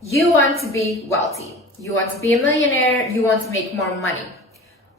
You want to be wealthy. You want to be a millionaire. You want to make more money.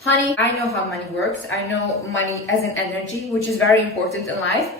Honey, I know how money works. I know money as an energy, which is very important in life.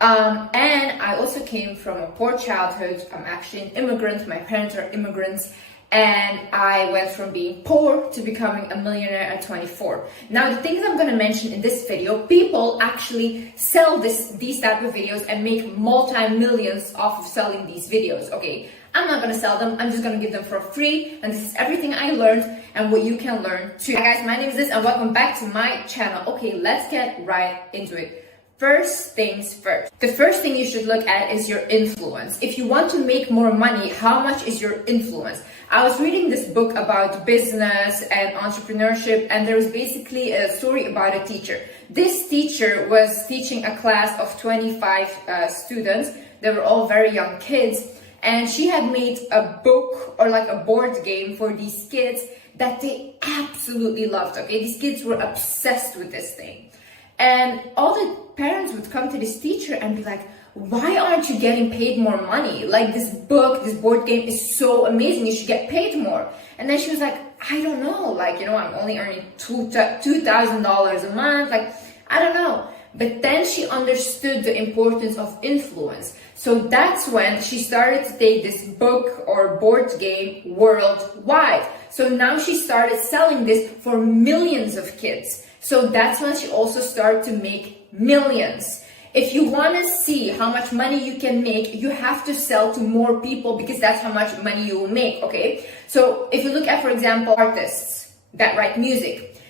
And I also came from a poor childhood. I'm actually an immigrant. My parents are immigrants. And I went from being poor to becoming a millionaire at 24. Now, the things I'm going to mention in this video, people actually sell these type of videos and make multi-millions off of selling these videos, okay? I'm not going to sell them. I'm just going to give them for free. And this is everything I learned and what you can learn too. Hi guys, my name is Liz and welcome back to my channel. Okay, let's get right into it. First things first. The first thing you should look at is your influence. If you want to make more money, how much is your influence? I was reading this book about business and entrepreneurship, and there was basically a story about a teacher. This teacher was teaching a class of 25 students. They were all very young kids, and she had made a book or like a board game for these kids that they absolutely loved, okay? These kids were obsessed with this thing. And all the parents would come to this teacher and be like, why aren't you getting paid more money? Like, this book, this board game is so amazing. You should get paid more. And then she was like, I don't know. Like, you know, I'm only earning $2,000 a month. Like, I don't know. But then she understood the importance of influence. So that's when she started to take this book or board game worldwide. So now she started selling this for millions of kids. So that's when she also started to make millions. If you want to see how much money you can make, you have to sell to more people because that's how much money you will make, okay? So if you look at, for example, artists that write music,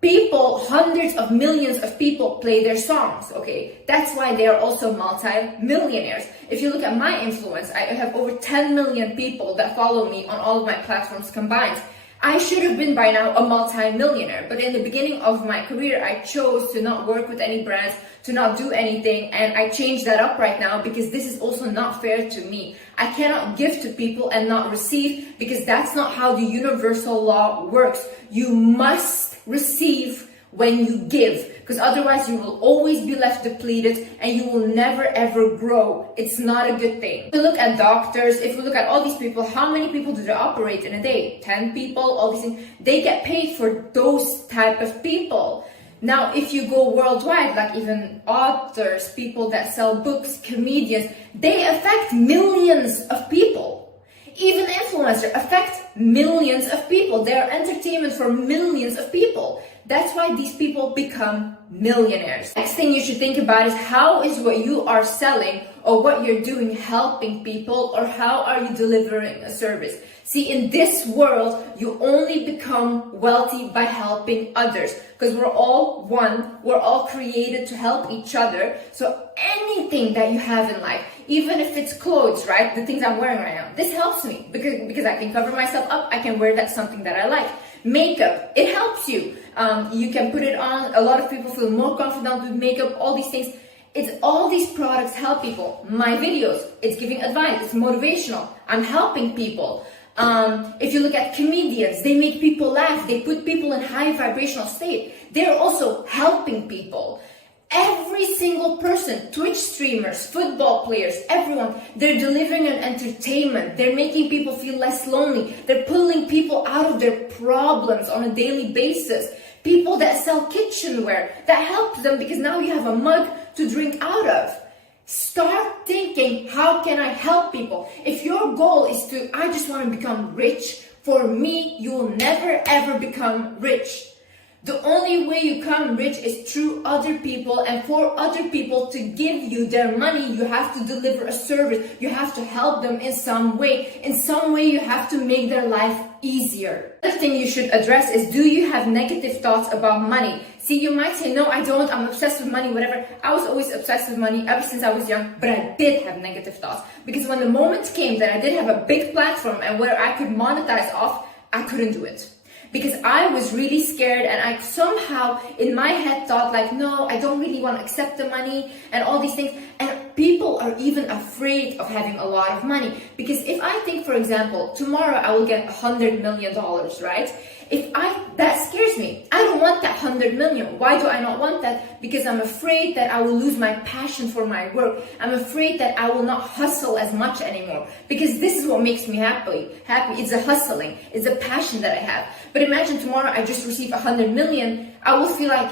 people, hundreds of millions of people play their songs, okay? That's why they are also multi-millionaires. If you look at my influence, I have over 10 million people that follow me on all of my platforms combined. I should have been by now a multi-millionaire, but in the beginning of my career, I chose to not work with any brands, to not do anything, and I changed that up right now because this is also not fair to me. I cannot give to people and not receive because that's not how the universal law works. You must receive when you give, because otherwise you will always be left depleted and you will never ever grow. It's not a good thing. If we look at doctors, if we look at all these people, how many people do they operate in a day? 10 people, all these things. They get paid for those type of people. Now, if you go worldwide, like even authors, people that sell books, comedians, they affect millions of people. Even influencers affect millions of people. They are entertainment for millions of people. That's why these people become millionaires. Next thing you should think about is how is what you are selling or what you're doing helping people, or how are you delivering a service? See, in this world, you only become wealthy by helping others because we're all one. We're all created to help each other. So anything that you have in life, even if it's clothes, right? The things I'm wearing right now, this helps me because I can cover myself up. I can wear that something that I like. Makeup, it helps you. You can put it on. A lot of people feel more confident with makeup, all these things. It's all these products help people. My videos, it's giving advice, it's motivational. I'm helping people. If you look at comedians, they make people laugh. They put people in high vibrational state. They're also helping people. Every single person, Twitch streamers, football players, everyone, they're delivering an entertainment. They're making people feel less lonely. They're pulling people out of their problems on a daily basis. People that sell kitchenware, that helps them because now you have a mug to drink out of. Start thinking, how can I help people? If your goal is to, I just want to become rich, for me, you will never ever become rich. The only way you become rich is through other people, and for other people to give you their money, you have to deliver a service. You have to help them in some way. In some way, you have to make their life easier. Another thing you should address is, do you have negative thoughts about money? See, you might say, no, I don't. I'm obsessed with money, whatever. I was always obsessed with money ever since I was young, but I did have negative thoughts. Because when the moment came that I did have a big platform and where I could monetize off, I couldn't do it. Because I was really scared and I somehow in my head thought like, no, I don't really want to accept the money and all these things. And people are even afraid of having a lot of money. Because if I think, for example, tomorrow I will get $100 million, right? That scares me. I don't want that 100 million. Why do I not want that? Because I'm afraid that I will lose my passion for my work. I'm afraid that I will not hustle as much anymore. Because this is what makes me happy. It's the hustling. It's the passion that I have. But imagine tomorrow I just receive 100 million. I will feel like,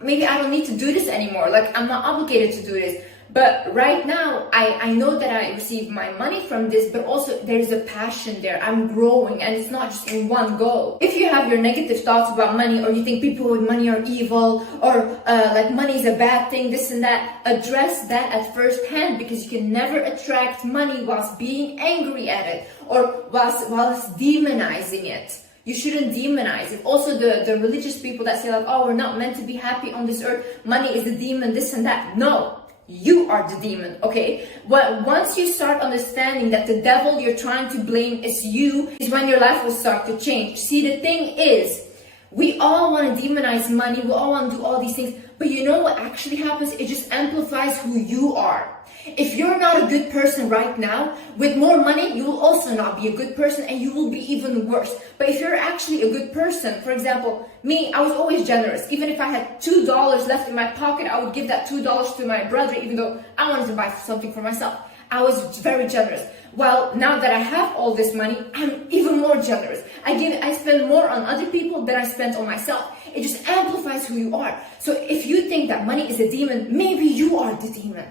maybe I don't need to do this anymore. Like, I'm not obligated to do this. But right now, I know that I receive my money from this, but also there's a passion there. I'm growing, and it's not just in one go. If you have your negative thoughts about money, or you think people with money are evil, or like money is a bad thing, this and that, address that at first hand, because you can never attract money whilst being angry at it, or whilst demonizing it. You shouldn't demonize it. Also, the religious people that say like, oh, we're not meant to be happy on this earth, money is the demon, this and that. No. You are the demon, okay? But once you start understanding that the devil you're trying to blame is you, is when your life will start to change. See, the thing is, we all want to demonize money, we all want to do all these things, but you know what actually happens? It just amplifies who you are. If you're not a good person right now, with more money, you will also not be a good person, and you will be even worse. But if you're actually a good person, for example, me, I was always generous. Even if I had $2 left in my pocket, I would give that $2 to my brother, even though I wanted to buy something for myself. I was very generous. Well, now that I have all this money, I'm even more generous. I spend more on other people than I spend on myself. It just amplifies who you are. So if you think that money is a demon, maybe you are the demon.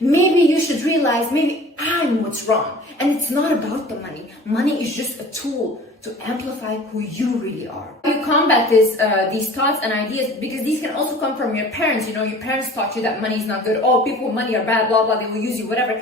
Maybe you should realize, maybe I'm what's wrong. And it's not about the money. Money is just a tool to amplify who you really are. You combat these thoughts and ideas, because these can also come from your parents. You know, your parents taught you that money is not good. Oh, people with money are bad, blah, blah, they will use you, whatever.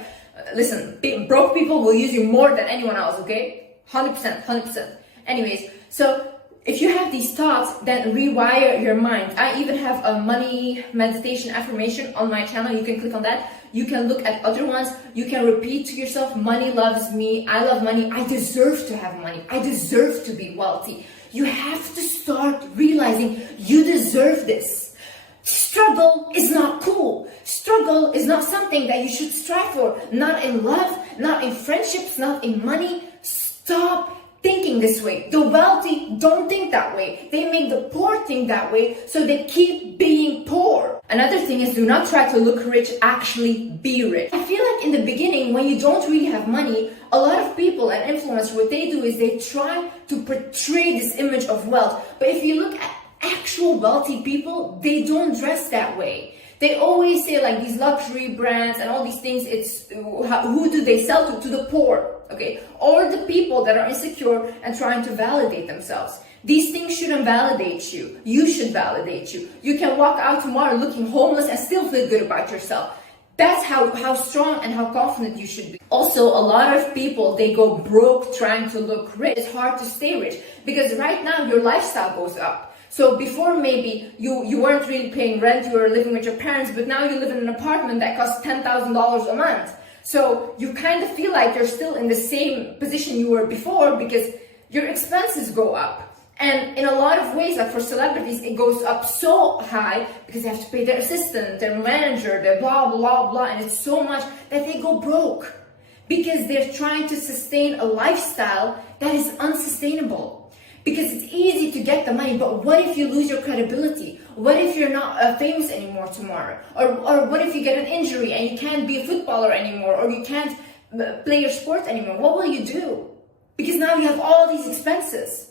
Listen, broke people will use you more than anyone else, okay? 100%. Anyways, so if you have these thoughts, then rewire your mind. I even have a money meditation affirmation on my channel. You can click on that. You can look at other ones. You can repeat to yourself, money loves me. I love money. I deserve to have money. I deserve to be wealthy. You have to start realizing you deserve this. Struggle is not cool. Struggle is not something that you should strive for. Not in love, not in friendships, not in money. Stop thinking this way. The wealthy don't think that way. They make the poor think that way, so they keep being poor. Another thing is, do not try to look rich, actually be rich. I feel like in the beginning, when you don't really have money, a lot of people and influencers, what they do is they try to portray this image of wealth. But if you look at actual wealthy people, they don't dress that way. They always say like these luxury brands and all these things, it's who do they sell to? To the poor, okay? Or the people that are insecure and trying to validate themselves. These things shouldn't validate you. You should validate you. You can walk out tomorrow looking homeless and still feel good about yourself. That's how strong and how confident you should be. Also, a lot of people, they go broke trying to look rich. It's hard to stay rich because right now your lifestyle goes up. So before maybe you weren't really paying rent, you were living with your parents, but now you live in an apartment that costs $10,000 a month. So you kind of feel like you're still in the same position you were before because your expenses go up. And in a lot of ways, like for celebrities, it goes up so high because they have to pay their assistant, their manager, their blah, blah, blah. And it's so much that they go broke because they're trying to sustain a lifestyle that is unsustainable. Because it's easy to get the money, but what if you lose your credibility? What if you're not famous anymore tomorrow? Or what if you get an injury and you can't be a footballer anymore, or you can't play your sport anymore? What will you do? Because now you have all these expenses.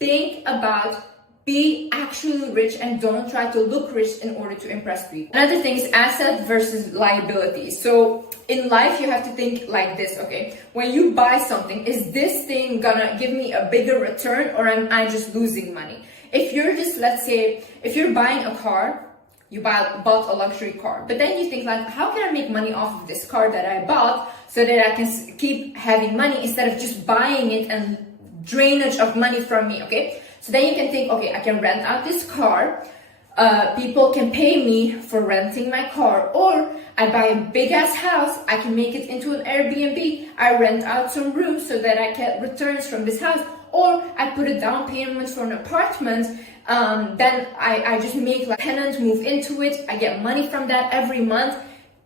Think about be actually rich and don't try to look rich in order to impress people. Another thing is asset versus liability. So in life, you have to think like this, okay? When you buy something, is this thing gonna give me a bigger return or am I just losing money? If you're just, let's say, if you're buying a car, you bought a luxury car, but then you think like, how can I make money off of this car that I bought so that I can keep having money instead of just buying it and drainage of money from me, okay? So then you can think, okay, I can rent out this car. People can pay me for renting my car, or I buy a big ass house. I can make it into an Airbnb. I rent out some rooms so that I get returns from this house, or I put a down payment for an apartment. Then I just make like tenants move into it. I get money from that every month.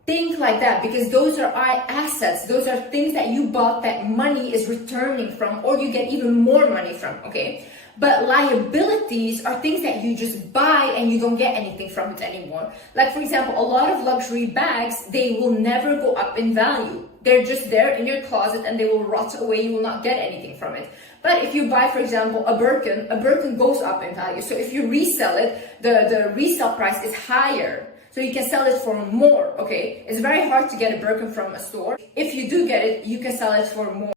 Think like that, because those are assets. Those are things that you bought that money is returning from, or you get even more money from, okay? But liabilities are things that you just buy and you don't get anything from it anymore. Like, for example, a lot of luxury bags, they will never go up in value. They're just there in your closet and they will rot away. You will not get anything from it. But if you buy, for example, a Birkin goes up in value. So if you resell it, the resale price is higher. So you can sell it for more, okay? It's very hard to get a Birkin from a store. If you do get it, you can sell it for more.